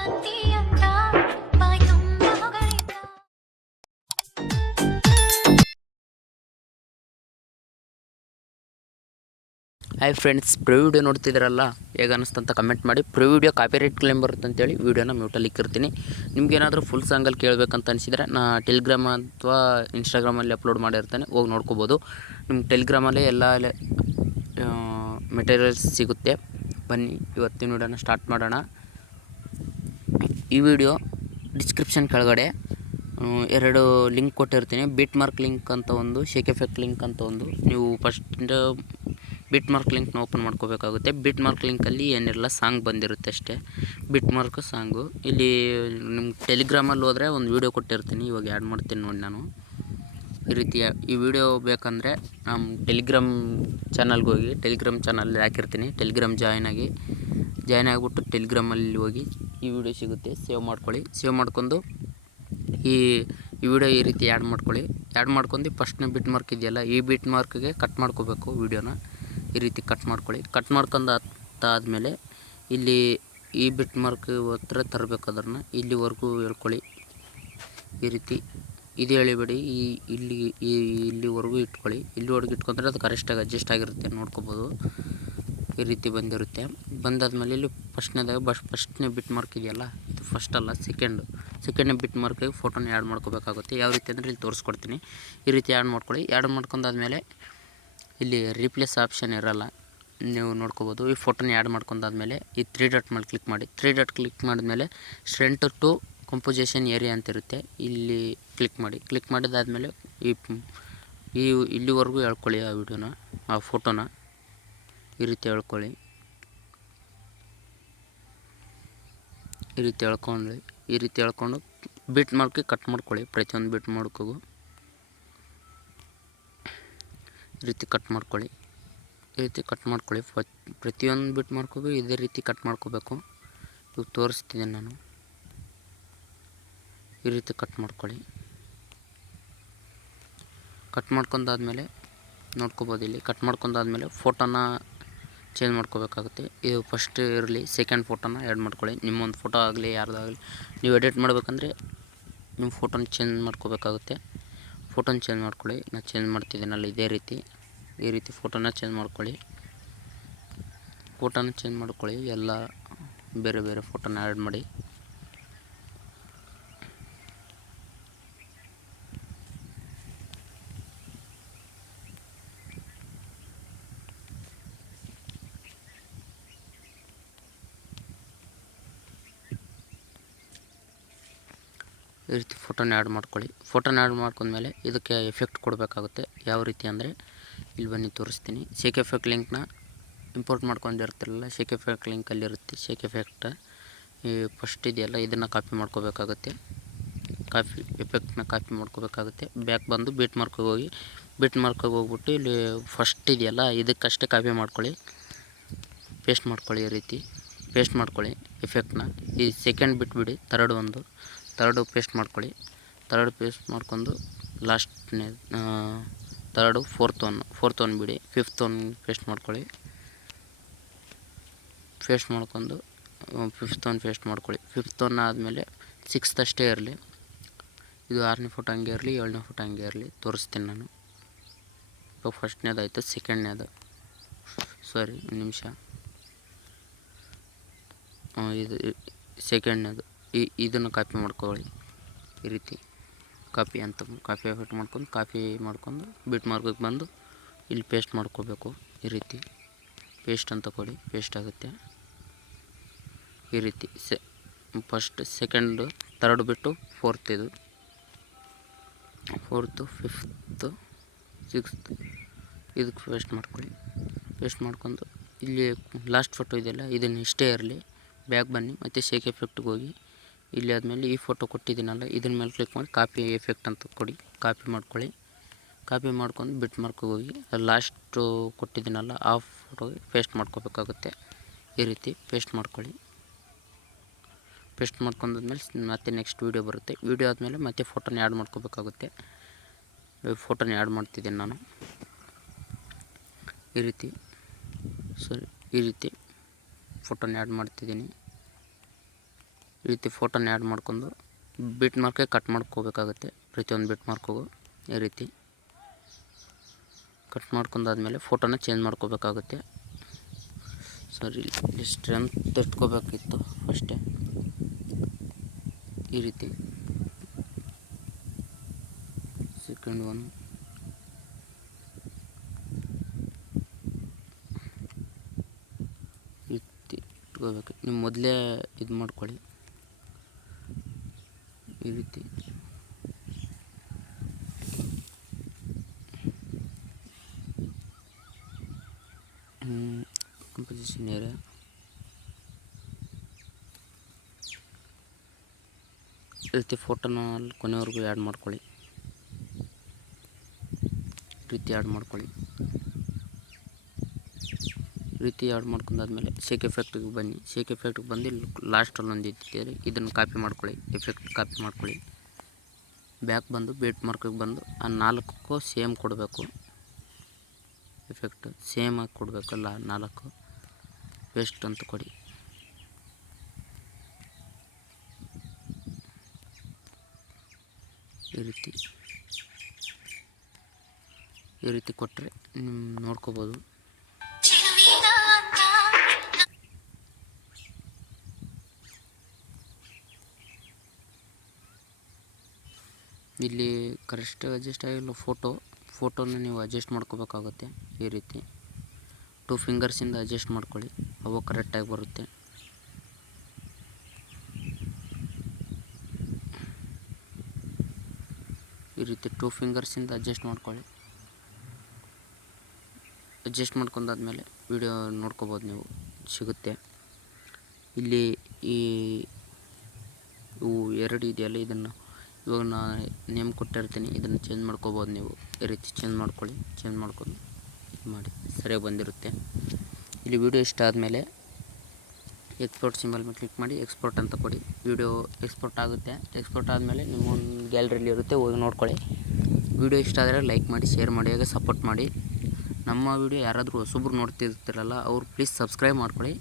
Hi friends, pre video ನೋಡ್ತಿದ್ದೀರಲ್ಲ, ಹೇಗೆ ಅನ್ನಿಸ್ತಂತ comment ಮಾಡಿ. Pre video copyright claim ಬರುತ್ತೆ ಅಂತೇಳಿ ವೀಡಿಯೋನ ಮ್ಯೂಟಲ್ಲಿ ಇಕ್ಕಿರ್ತೀನಿ. ನಿಮ್ಗೇನಾದರೂ ಫುಲ್ ಸಾಂಗಲ್ಲಿ ಕೇಳಬೇಕಂತ ಅನಿಸಿದರೆ ನಾ ಟೆಲಿಗ್ರಾಮ್ ಅಥವಾ ಇನ್ಸ್ಟಾಗ್ರಾಮಲ್ಲಿ ಅಪ್ಲೋಡ್ ಮಾಡಿರ್ತೇನೆ, ಹೋಗಿ ನೋಡ್ಕೋಬೋದು. ನಿಮ್ಮ ಟೆಲಿಗ್ರಾಮಲ್ಲಿ ಎಲ್ಲ ಮೆಟೀರಿಯಲ್ಸ್ ಸಿಗುತ್ತೆ. ಬನ್ನಿ ಇವತ್ತಿನ ವೀಡಿಯೋನ ಸ್ಟಾರ್ಟ್ ಮಾಡೋಣ. ಈ ವಿಡಿಯೋ ಡಿಸ್ಕ್ರಿಪ್ಷನ್ ಕೆಳಗಡೆ 2 ಲಿಂಕ್ ಕೊಟ್ಟಿರ್ತೀನಿ. ಬಿಟ್ ಮಾರ್ಕ್ ಲಿಂಕ್ ಅಂತ ಒಂದು, ಶೇಕ್ ಎಫೆಕ್ಟ್ ಲಿಂಕ್ ಅಂತ ಒಂದು. ನೀವು ಫಸ್ಟ್ ಬಿಟ್ ಮಾರ್ಕ್ ಲಿಂಕ್ನ ಓಪನ್ ಮಾಡ್ಕೋಬೇಕಾಗುತ್ತೆ. ಬಿಟ್ ಮಾರ್ಕ್ ಲಿಂಕಲ್ಲಿ ಏನಿರಲ್ಲ, ಸಾಂಗ್ ಬಂದಿರುತ್ತೆ ಅಷ್ಟೇ. ಬಿಟ್ ಮಾರ್ಕ್ ಸಾಂಗು ಇಲ್ಲಿ ನಿಮ್ಮ ಟೆಲಿಗ್ರಾಮಲ್ಲಿ ಹೋದರೆ ಒಂದು ವೀಡಿಯೋ ಕೊಟ್ಟಿರ್ತೀನಿ, ಇವಾಗ ಆ್ಯಡ್ ಮಾಡ್ತೀನಿ ನೋಡಿ. ನಾನು ಈ ರೀತಿಯ ಈ ವಿಡಿಯೋ ಬೇಕಂದರೆ ನಮ್ಮ ಟೆಲಿಗ್ರಾಮ್ ಚಾನಲ್ಗೆ ಹೋಗಿ, ಟೆಲಿಗ್ರಾಮ್ ಚಾನಲ್ ಹಾಕಿರ್ತೀನಿ. ಟೆಲಿಗ್ರಾಮ್ ಜಾಯ್ನ್ ಆಗಿಬಿಟ್ಟು ಟೆಲಿಗ್ರಾಮಲ್ಲಿ ಹೋಗಿ ಈ ವಿಡಿಯೋ ಸಿಗುತ್ತೆ, ಸೇವ್ ಮಾಡ್ಕೊಳ್ಳಿ. ಸೇವ್ ಮಾಡ್ಕೊಂಡು ಈ ವಿಡಿಯೋ ಈ ರೀತಿ ಆ್ಯಡ್ ಮಾಡ್ಕೊಳ್ಳಿ. ಆ್ಯಡ್ ಮಾಡ್ಕೊಂಡು ಫಸ್ಟ್ನೇ ಬಿಟ್ ಮಾರ್ಕ್ ಇದೆಯಲ್ಲ, ಈ ಬಿಟ್ ಮಾರ್ಕ್ಗೆ ಕಟ್ ಮಾಡ್ಕೋಬೇಕು. ವೀಡಿಯೋನ ಈ ರೀತಿ ಕಟ್ ಮಾಡ್ಕೊಳ್ಳಿ. ಕಟ್ ಮಾಡ್ಕೊಂಡು ಆದಮೇಲೆ ಇಲ್ಲಿ ಈ ಬಿಟ್ ಮಾರ್ಕ್ ಹತ್ರ ತರಬೇಕು. ಅದನ್ನು ಇಲ್ಲಿವರೆಗೂ ಹೇಳ್ಕೊಳ್ಳಿ. ಈ ರೀತಿ ಇದು ಹೇಳಿಬೇಡಿ, ಇಲ್ಲಿವರೆಗೂ ಇಟ್ಕೊಳ್ಳಿ. ಇಲ್ಲಿವರೆಗೂ ಇಟ್ಕೊಂಡ್ರೆ ಅದು ಕರೆಕ್ಟಾಗಿ ಅಡ್ಜಸ್ಟ್ ಆಗಿರುತ್ತೆ, ನೋಡ್ಕೋಬೋದು. ಈ ರೀತಿ ಬಂದಿರುತ್ತೆ. ಬಂದಾದಮೇಲೆ ಇಲ್ಲಿ ಫಸ್ಟ್ನೇ ಬಿಟ್ ಮಾರ್ಕ್ ಇದೆಯಲ್ಲ, ಇದು ಫಸ್ಟ್ ಅಲ್ಲ, ಸೆಕೆಂಡ್ನೇ ಬಿಟ್ ಮಾರ್ಕಿಗೆ ಫೋಟೋನ ಆ್ಯಡ್ ಮಾಡ್ಕೋಬೇಕಾಗುತ್ತೆ. ಯಾವ ರೀತಿ ಅಂದರೆ ಇಲ್ಲಿ ತೋರಿಸ್ಕೊಡ್ತೀನಿ. ಈ ರೀತಿ ಆ್ಯಡ್ ಮಾಡ್ಕೊಳ್ಳಿ. ಆ್ಯಡ್ ಮಾಡ್ಕೊಂಡಾದ್ಮೇಲೆ ಇಲ್ಲಿ ರೀಪ್ಲೇಸ್ ಆಪ್ಷನ್ ಇರೋಲ್ಲ, ನೀವು ನೋಡ್ಕೋಬೋದು. ಈ ಫೋಟೋನ ಆ್ಯಡ್ ಮಾಡ್ಕೊಂಡಾದ್ಮೇಲೆ ಈ 3 ಡಾಟ್ ಮೇಲೆ ಕ್ಲಿಕ್ ಮಾಡಿ. 3 ಡಾಟ್ ಕ್ಲಿಕ್ ಮಾಡಿದ್ಮೇಲೆ ಸ್ಟ್ರೆಂಟ್ ಟು ಕಂಪೋಸಿಷನ್ ಏರಿಯಾ ಅಂತ ಇರುತ್ತೆ, ಇಲ್ಲಿ ಕ್ಲಿಕ್ ಮಾಡಿ. ಕ್ಲಿಕ್ ಮಾಡಿದಾದಮೇಲೆ ಇಲ್ಲಿವರೆಗೂ ಹೇಳ್ಕೊಳ್ಳಿ ಆ ವಿಡಿಯೋನ, ಆ ಫೋಟೋನ ಈ ರೀತಿ ಹೇಳ್ಕೊಳ್ಳಿ. ಈ ರೀತಿ ಹೇಳ್ಕೊಂಡು ಬಿಟ್ ಮಾರ್ಕಿಗೆ ಕಟ್ ಮಾಡ್ಕೊಳ್ಳಿ. ಪ್ರತಿಯೊಂದು ಬಿಟ್ ಮಾರ್ಕಿಗೂ ಈ ರೀತಿ ಕಟ್ ಮಾಡ್ಕೊಳ್ಳಿ. ಪ್ರತಿಯೊಂದು ಬಿಟ್ ಮಾರ್ಕಿಗೂ ಇದೇ ರೀತಿ ಕಟ್ ಮಾಡ್ಕೋಬೇಕು. ಇವಾಗ ತೋರಿಸ್ತಿದ್ದೀನಿ ನಾನು. ಈ ರೀತಿ ಕಟ್ ಮಾಡ್ಕೊಳ್ಳಿ. ಕಟ್ ಮಾಡ್ಕೊಂಡಾದ್ಮೇಲೆ ನೋಡ್ಕೋಬೋದು. ಇಲ್ಲಿ ಕಟ್ ಮಾಡ್ಕೊಂಡಾದ್ಮೇಲೆ ಫೋಟೋನ ಚೇಂಜ್ ಮಾಡ್ಕೋಬೇಕಾಗುತ್ತೆ. ಇದು ಫಸ್ಟ್ ಇರಲಿ, ಸೆಕೆಂಡ್ ಫೋಟೋನ ಆ್ಯಡ್ ಮಾಡ್ಕೊಳ್ಳಿ. ನಿಮ್ಮೊಂದು ಫೋಟೋ ಆಗಲಿ ಯಾರ್ದಾಗಲಿ ನೀವು ಎಡಿಟ್ ಮಾಡಬೇಕಂದ್ರೆ ನಿಮ್ಮ ಫೋಟೋನ ಚೇಂಜ್ ಮಾಡ್ಕೋಬೇಕಾಗುತ್ತೆ. ಫೋಟೋನ ಚೇಂಜ್ ಮಾಡ್ಕೊಳ್ಳಿ. ನಾನು ಚೇಂಜ್ ಮಾಡ್ತಿದ್ದೀನಲ್ಲ, ಇದೇ ರೀತಿ ಈ ರೀತಿ ಫೋಟೋನ ಚೇಂಜ್ ಮಾಡ್ಕೊಳ್ಳಿ. ಎಲ್ಲ ಬೇರೆ ಬೇರೆ ಫೋಟೋನ ಆ್ಯಡ್ ಮಾಡಿ. ಈ ರೀತಿ ಫೋಟೋನ ಆ್ಯಡ್ ಮಾಡ್ಕೊಳ್ಳಿ. ಫೋಟೋನ ಆ್ಯಡ್ ಮಾಡ್ಕೊಂಡ್ಮೇಲೆ ಇದಕ್ಕೆ ಎಫೆಕ್ಟ್ ಕೊಡಬೇಕಾಗುತ್ತೆ. ಯಾವ ರೀತಿ ಅಂದರೆ ಇಲ್ಲಿ ಬನ್ನಿ ತೋರಿಸ್ತೀನಿ. ಶೇಕ್ ಎಫೆಕ್ಟ್ ಲಿಂಕ್ನ ಇಂಪೋರ್ಟ್ ಮಾಡ್ಕೊಂಡಿರ್ತಿರಲ್ಲ, ಶೇಕ್ ಎಫೆಕ್ಟ್ ಲಿಂಕಲ್ಲಿರುತ್ತೆ. ಶೇಕ್ ಎಫೆಕ್ಟ್ ಈ ಫಸ್ಟ್ ಇದೆಯಲ್ಲ, ಇದನ್ನು ಕಾಪಿ ಮಾಡ್ಕೋಬೇಕಾಗುತ್ತೆ. ಎಫೆಕ್ಟ್ನ ಕಾಪಿ ಮಾಡ್ಕೋಬೇಕಾಗುತ್ತೆ. ಬ್ಯಾಕ್ ಬಂದು ಬಿಟ್ ಮಾರ್ಕಿಗೆ ಹೋಗ್ಬಿಟ್ಟು ಇಲ್ಲಿ ಫಸ್ಟ್ ಇದೆಯಲ್ಲ, ಇದಕ್ಕಷ್ಟೇ ಕಾಪಿ ಮಾಡ್ಕೊಳ್ಳಿ, ಪೇಸ್ಟ್ ಮಾಡ್ಕೊಳ್ಳಿ. ಈ ರೀತಿ ಪೇಸ್ಟ್ ಮಾಡ್ಕೊಳ್ಳಿ ಎಫೆಕ್ಟ್ನ. ಈ ಸೆಕೆಂಡ್ ಬಿಟ್ಬಿಡಿ, ತರ್ಡು ಪೇಸ್ಟ್ ಮಾಡ್ಕೊಳ್ಳಿ. ಪೇಸ್ಟ್ ಮಾಡ್ಕೊಂಡು ಲಾಸ್ಟ್ನೇ ಫೋರ್ತ್ ಒನ್ ಬಿಡಿ, ಫಿಫ್ತ್ ಒನ್ ಪೇಸ್ಟ್ ಮಾಡ್ಕೊಳ್ಳಿ. ಫಿಫ್ತ್ ಒನ್ ಪೇಸ್ಟ್ ಮಾಡ್ಕೊಳ್ಳಿ. ಫಿಫ್ತ್ ಒನ್ ಆದಮೇಲೆ ಸಿಕ್ಸ್ತ್ ಅಷ್ಟೇ ಇರಲಿ. ಇದು 6ನೇ ಫೋಟೋ ಹಂಗೆ ಇರಲಿ, 7ನೇ ಫೋಟೋ ಹಂಗೆ ಇರಲಿ. ತೋರಿಸ್ತೀನಿ ನಾನು. ಇವಾಗ ಫಸ್ಟ್ನೇದಾಯಿತು, ಸೆಕೆಂಡ್ನೇದು ಒಂದು ನಿಮಿಷ. ಇದು ಸೆಕೆಂಡ್ನೇದು. ಇದನ್ನು ಕಾಪಿ ಮಾಡ್ಕೊಳ್ಳಿ. ಈ ರೀತಿ ಕಾಪಿ ಎಫೆಕ್ಟ್ ಮಾಡ್ಕೊಂಡು ಬಿಟ್ ಮಾರ್ಕಿಗೆ ಬಂದು ಇಲ್ಲಿ ಪೇಸ್ಟ್ ಮಾಡ್ಕೋಬೇಕು. ಈ ರೀತಿ ಪೇಸ್ಟ್ ಅಂತ ಕೊಡಿ, ಪೇಸ್ಟ್ ಆಗುತ್ತೆ. ಈ ರೀತಿ ಫಸ್ಟ್, ಸೆಕೆಂಡು, ತರ್ಡ್ ಬಿಟ್ಟು ಫೋರ್ತು, ಫಿಫ್ತು, ಸಿಕ್ಸ್ತ್ ಇದಕ್ಕೆ ಪೇಸ್ಟ್ ಮಾಡ್ಕೊಳ್ಳಿ. ಪೇಸ್ಟ್ ಮಾಡ್ಕೊಂಡು ಇಲ್ಲಿ ಲಾಸ್ಟ್ ಫೋಟೋ ಇದೆಯಲ್ಲ, ಇದನ್ನು ಇಷ್ಟೇ ಇರಲಿ. ಬ್ಯಾಕ್ ಬನ್ನಿ, ಮತ್ತು ಶೇಕ್ ಎಫೆಕ್ಟ್ಗೆ ಹೋಗಿ ಇಲ್ಲಿ ಆದಮೇಲೆ ಈ ಫೋಟೋ ಕೊಟ್ಟಿದ್ದೀನಲ್ಲ, ಇದ್ರ ಮೇಲೆ ಕ್ಲಿಕ್ ಮಾಡಿ ಕಾಪಿ ಎಫೆಕ್ಟ್ ಅಂತ ಕೊಡಿ. ಕಾಪಿ ಮಾಡ್ಕೊಳ್ಳಿ. ಕಾಪಿ ಮಾಡ್ಕೊಂಡು ಬಿಟ್ ಮಾರ್ಕಿಗೆ ಹೋಗಿ ಲಾಸ್ಟು ಕೊಟ್ಟಿದ್ದೀನಲ್ಲ, ಆ ಫೋಟೋಗೆ ಪೇಸ್ಟ್ ಮಾಡ್ಕೋಬೇಕಾಗುತ್ತೆ. ಈ ರೀತಿ ಪೇಸ್ಟ್ ಮಾಡ್ಕೊಳ್ಳಿ. ಪೇಸ್ಟ್ ಮಾಡ್ಕೊಂಡಾದ್ಮೇಲೆ ಮತ್ತೆ ನೆಕ್ಸ್ಟ್ ವೀಡಿಯೋ ಬರುತ್ತೆ. ವೀಡಿಯೋ ಆದಮೇಲೆ ಮತ್ತೆ ಫೋಟೋನ ಆ್ಯಡ್ ಮಾಡ್ಕೋಬೇಕಾಗುತ್ತೆ. ಫೋಟೋನ ಆ್ಯಡ್ ಮಾಡ್ತಿದ್ದೀನಿ ನಾನು. ಈ ರೀತಿ ಫೋಟೋನ ಆ್ಯಡ್ ಮಾಡ್ತಿದ್ದೀನಿ. ಈ ರೀತಿ ಫೋಟೋನ ಆ್ಯಡ್ ಮಾಡ್ಕೊಂಡು ಬಿಟ್ ಮಾರ್ಕೆ ಕಟ್ ಮಾಡ್ಕೋಬೇಕಾಗುತ್ತೆ. ಪ್ರತಿಯೊಂದು ಬಿಟ್ ಮಾರ್ಕ್ಗೂ ಈ ರೀತಿ ಕಟ್ ಮಾಡ್ಕೊಂಡಾದ್ಮೇಲೆ ಫೋಟೋನ ಚೇಂಜ್ ಮಾಡ್ಕೋಬೇಕಾಗುತ್ತೆ. ಸರಿ, ಇಲ್ಲಿ ಸ್ಟ್ರೆಂತ್ ಇಟ್ಕೋಬೇಕಿತ್ತು ಫಸ್ಟೇ. ಈ ರೀತಿ ಸೆಕೆಂಡ್ ಒನ್ ಈ ರೀತಿ ಇಟ್ಕೋಬೇಕು. ನೀವು ಮೊದಲೇ ಇದು ಮಾಡ್ಕೊಳ್ಳಿ. ಈ ರೀತಿ ಕಂಪೋಸಿಷನ್ ಏರಿಯಾ ಈ ರೀತಿ ಫೋಟೋನ ಅಲ್ಲಿ ಕೊನೆವರೆಗೂ ಆ್ಯಡ್ ಮಾಡ್ಕೊಳ್ಳಿ. ಈ ರೀತಿ ಆ್ಯಡ್ ಮಾಡ್ಕೊಳ್ಳಿ. ಈ ರೀತಿ ಆ್ಯಡ್ ಮಾಡ್ಕೊಂಡಾದ್ಮೇಲೆ ಶೇಕ್ ಎಫೆಕ್ಟಿಗೆ ಬನ್ನಿ. ಶೇಕ್ ಎಫೆಕ್ಟಿಗೆ ಬಂದು ಇಲ್ಲಿ ಲಾಸ್ಟಲ್ಲಿ ಒಂದು ಇಟ್ಟಿದ್ದೀರಿ, ಇದನ್ನು ಕಾಪಿ ಮಾಡ್ಕೊಳ್ಳಿ. ಎಫೆಕ್ಟ್ ಕಾಪಿ ಮಾಡ್ಕೊಳ್ಳಿ. ಬ್ಯಾಕ್ ಬಂದು ಬಿಟ್ ಮಾರ್ಕಿಗೆ ಬಂದು ಆ 4ಕ್ಕೂ ಸೇಮ್ ಕೊಡಬೇಕು. ಎಫೆಕ್ಟ್ ಸೇಮ್ ಆಗಿ ಕೊಡಬೇಕಲ್ಲ, 4 ಪೇಸ್ಟ್ ಅಂತ ಕೊಡಿ. ಈ ರೀತಿ ಕೊಟ್ಟರೆ ನೋಡ್ಕೋಬೋದು. ಇಲ್ಲಿ ಕರೆಕ್ಟ್ ಅಡ್ಜಸ್ಟ್ ಆಗಿಲ್ಲ ಫೋಟೋನ ನೀವು ಅಡ್ಜಸ್ಟ್ ಮಾಡ್ಕೋಬೇಕಾಗುತ್ತೆ. ಈ ರೀತಿ 2 ಫಿಂಗರ್ಸಿಂದ ಅಡ್ಜಸ್ಟ್ ಮಾಡ್ಕೊಳ್ಳಿ, ಅವು ಕರೆಕ್ಟಾಗಿ ಬರುತ್ತೆ. ಈ ರೀತಿ 2 ಫಿಂಗರ್ಸಿಂದ ಅಡ್ಜಸ್ಟ್ ಮಾಡ್ಕೊಳ್ಳಿ. ಅಡ್ಜಸ್ಟ್ ಮಾಡ್ಕೊಂಡಾದ್ಮೇಲೆ ವಿಡಿಯೋ ನೋಡ್ಕೋಬೋದು, ನೀವು ಸಿಗುತ್ತೆ. ಇಲ್ಲಿ ಇವು 2 ಇದೆಯಲ್ಲ, ಇದನ್ನು ಇವಾಗ ನಾನು ನೇಮ್ ಕೊಟ್ಟಿರ್ತೀನಿ, ಇದನ್ನು ಚೇಂಜ್ ಮಾಡ್ಕೋಬೋದು. ನೀವು ಈ ರೀತಿ ಚೇಂಜ್ ಮಾಡ್ಕೊಳ್ಳಿ. ಚೇಂಜ್ ಮಾಡ್ಕೊಂಡು ಮಾಡಿ, ಸರಿಯಾಗಿ ಬಂದಿರುತ್ತೆ. ಇಲ್ಲಿ ವಿಡಿಯೋ ಇಷ್ಟ ಆದಮೇಲೆ ಎಕ್ಸ್ಪೋರ್ಟ್ ಸಿಂಬಲ್ ಮೇಲೆ ಕ್ಲಿಕ್ ಮಾಡಿ ಎಕ್ಸ್ಪೋರ್ಟ್ ಅಂತ ಕೊಡಿ. ವಿಡಿಯೋ ಎಕ್ಸ್ಪೋರ್ಟ್ ಆಗುತ್ತೆ. ಎಕ್ಸ್ಪೋರ್ಟ್ ಆದಮೇಲೆ ನಿಮ್ಮ ಗ್ಯಾಲರಿಲಿ ಇರುತ್ತೆ, ಹೋಗಿ ನೋಡ್ಕೊಳ್ಳಿ. ವಿಡಿಯೋ ಇಷ್ಟ ಆದರೆ ಲೈಕ್ ಮಾಡಿ, ಶೇರ್ ಮಾಡಿ, ಹಾಗೆ ಸಪೋರ್ಟ್ ಮಾಡಿ. ನಮ್ಮ ವಿಡಿಯೋ ಯಾರಾದರೂ ಹೊಸಬ್ರು ನೋಡ್ತಿರ್ತಿರಲ್ಲ, ಅವ್ರು ಪ್ಲೀಸ್ ಸಬ್ಸ್ಕ್ರೈಬ್ ಮಾಡ್ಕೊಳ್ಳಿ.